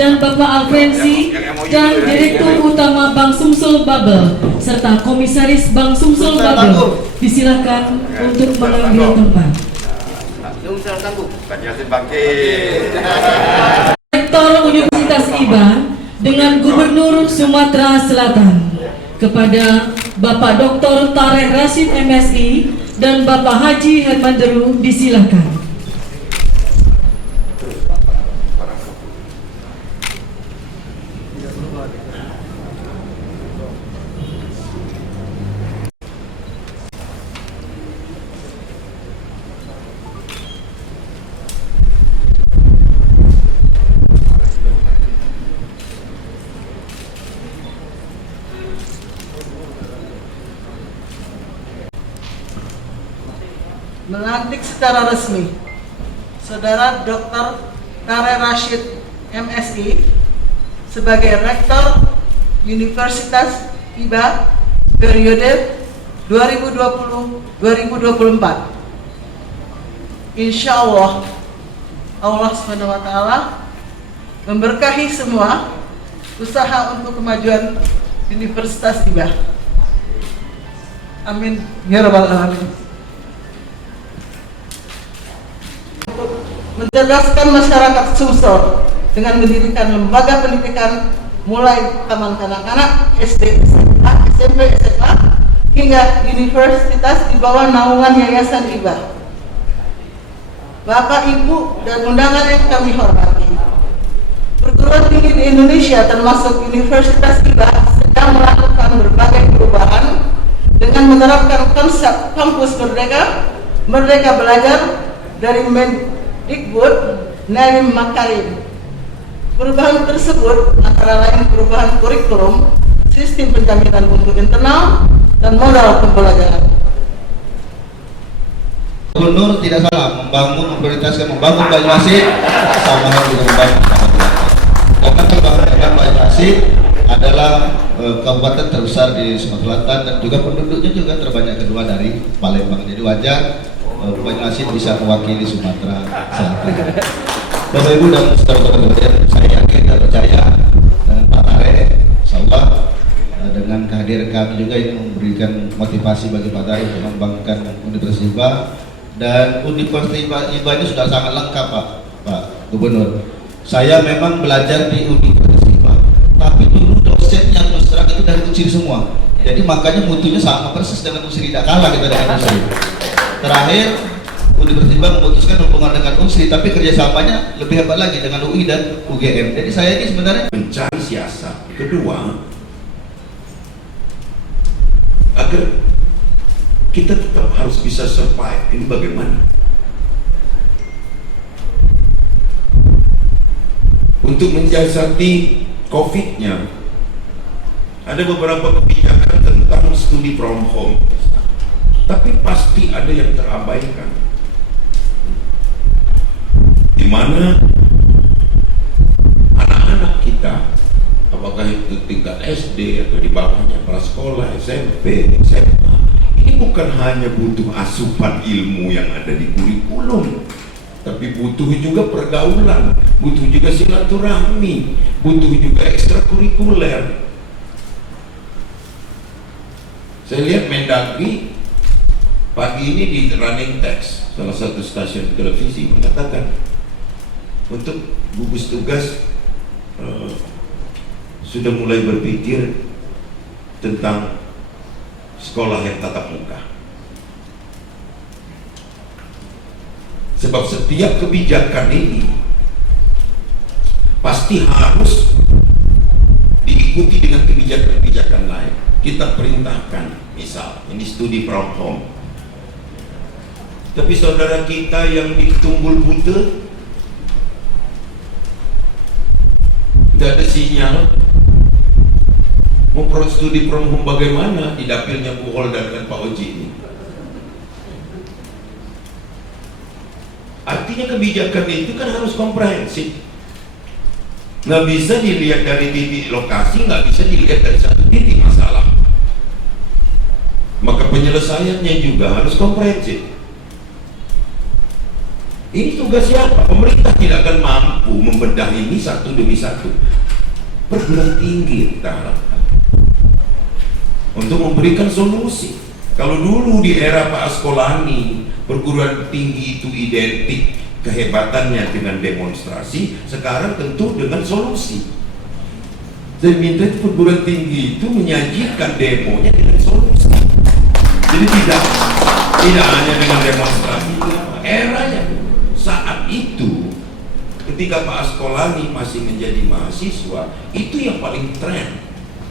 dan Bapak Alfrensi dan Direktur Utama Bank Sumsel Babel serta Komisaris Bank Sumsel Babel disilakan untuk mengambil tempat. Rektor Universitas IBA dengan Gubernur Sumatera Selatan kepada Bapak Dr. Tarek Rashid MSI dan Bapak Haji Herman Deru disilakan. Melantik secara resmi Saudara Dr. Tarek Rashid MSI sebagai Rektor Universitas IBA periode 2020-2024. Insya Allah, Allah SWT memberkahi semua usaha untuk kemajuan Universitas IBA. Amin ya rabbal alamin. Mencerdaskan masyarakat Sumsel dengan mendirikan lembaga pendidikan mulai taman kanak-kanak, SD, SMA, SMP, SMA hingga universitas di bawah naungan Yayasan IBA. Bapak, Ibu, dan undangan yang kami hormati, perguruan tinggi di Indonesia termasuk Universitas IBA sedang melakukan berbagai perubahan dengan menerapkan konsep kampus merdeka, merdeka belajar dari Mendikbud Nadiem Makarim. Perubahan tersebut antara lain perubahan kurikulum, sistem penjaminan mutu internal, dan modal pembelajaran. Gubernur tidak salah memprioritaskan membangun Banyuasin sama halnya dengan membangun karena Kabupaten Banyuasin adalah kabupaten terbesar di Sumatera Selatan dan juga penduduknya juga terbanyak kedua dari Palembang. Jadi wajar Banyuasin bisa mewakili Sumatera Selatan. Bapak Ibu dan saudara-saudara, saya yakin dan percaya dengan Pak Tarek, insyaallah dengan kehadiran kami juga ini memberikan motivasi bagi Pak Tarek untuk mengembangkan Universitas IBA, dan Universitas IBA ini sudah sangat lengkap Pak Gubernur. Saya memang belajar di Universitas IBA, tapi dulu dosennya terus terang itu dari Unsri semua. Jadi makanya mutunya sama persis dengan Unsri, tidak kalah kita dengan Unsri. Terakhir Universitas IBA memutuskan hubungan dengan Unsri, tapi kerjasamanya lebih hebat lagi dengan UI dan UGM. Jadi saya ini sebenarnya mencari siasat. Kedua, agar kita tetap harus bisa survive. Ini bagaimana? Untuk mensiasati COVID-nya, ada beberapa kebijakan tentang studi from home, tapi pasti ada yang terabaikan, di mana anak-anak kita, apakah itu tingkat SD atau di bawahnya prasekolah, SMP, SMA, ini bukan hanya butuh asupan ilmu yang ada di kurikulum, tapi butuh juga pergaulan, butuh juga silaturahmi, butuh juga ekstrakurikuler. Saya lihat Mendagri pagi ini di Running Text, salah satu stasiun televisi, mengatakan untuk gugus tugas sudah mulai berpikir tentang sekolah yang tatap muka. Sebab setiap kebijakan ini pasti harus diikuti dengan kebijakan-kebijakan lain. Kita perintahkan, misal ini studi from home, tapi saudara kita yang ditumbul buta, tidak ada sinyal, mau studi from home bagaimana di dapilnya Bu Holda dengan Pak Oji ini. Artinya kebijakan itu kan harus komprehensif, nggak bisa dilihat dari titik lokasi, nggak bisa dilihat dari satu titik masalah. Maka penyelesaiannya juga harus komprehensif. Ini tugas siapa? Pemerintah tidak akan mampu membedah ini satu demi satu. Perguruan tinggi kita harapkan untuk memberikan solusi. Kalau dulu di era Pak Askolani perguruan tinggi itu identik kehebatannya dengan demonstrasi, sekarang tentu dengan solusi. Saya minta perguruan tinggi itu menyajikan demonya dengan solusi. Jadi tidak hanya dengan demonstrasi. Eranya saat itu, ketika Pak Askolani masih menjadi mahasiswa, itu yang paling tren.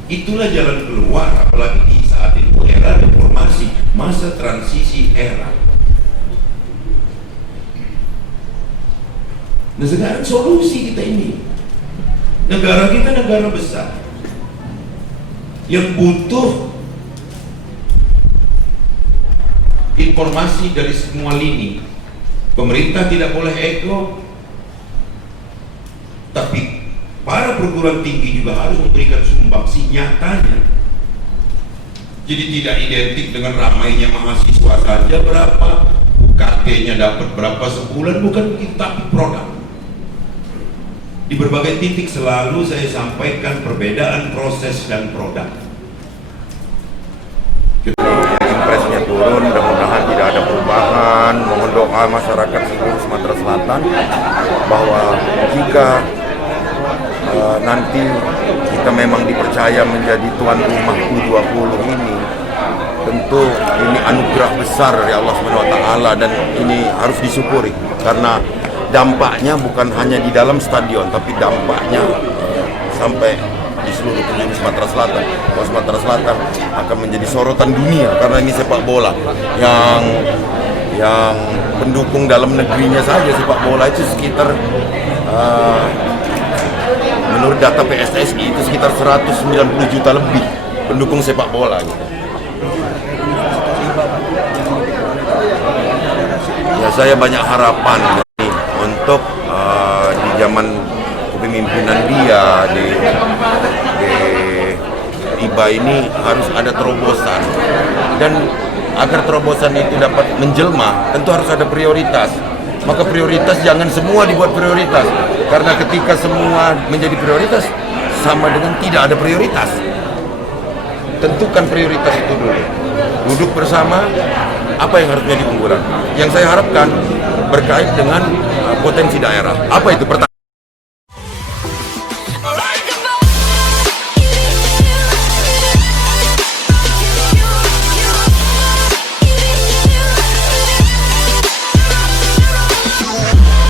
Itulah jalan keluar, apalagi di saat itu era reformasi, masa transisi era. Nah sekarang solusi kita ini, negara kita negara besar yang butuh informasi dari semua lini. Pemerintah tidak boleh ego, tapi para perguruan tinggi juga harus memberikan sumbangsi nyatanya. Jadi tidak identik dengan ramainya mahasiswa saja berapa, UKT-nya dapat berapa sebulan, bukan begitu, tapi produk. Di berbagai titik selalu saya sampaikan perbedaan proses dan produk. Impresnya turun, mudah-mudahan tidak ada perubahan. Mohon doa masyarakat seluruh Sumatera Selatan bahwa jika nanti kita memang dipercaya menjadi tuan rumah U20 ini, tentu ini anugerah besar dari Allah SWT, dan ini harus disyukuri karena dampaknya bukan hanya di dalam stadion, tapi dampaknya sampai di seluruh penjuru Sumatera Selatan. Bahwa Sumatera Selatan akan menjadi sorotan dunia karena ini sepak bola yang pendukung dalam negerinya saja sepak bola itu sekitar menurut data PSSI itu sekitar 190 juta lebih pendukung sepak bola gitu. Ya saya banyak harapan nih untuk di zaman kepemimpinan dia di IBA ini harus ada terobosan, dan agar terobosan itu dapat menjelma tentu harus ada prioritas. Maka prioritas jangan semua dibuat prioritas, karena ketika semua menjadi prioritas sama dengan tidak ada prioritas. Tentukan prioritas itu dulu, duduk bersama apa yang harus menjadi unggulan. Yang saya harapkan berkait dengan potensi daerah. Apa itu? Pertama,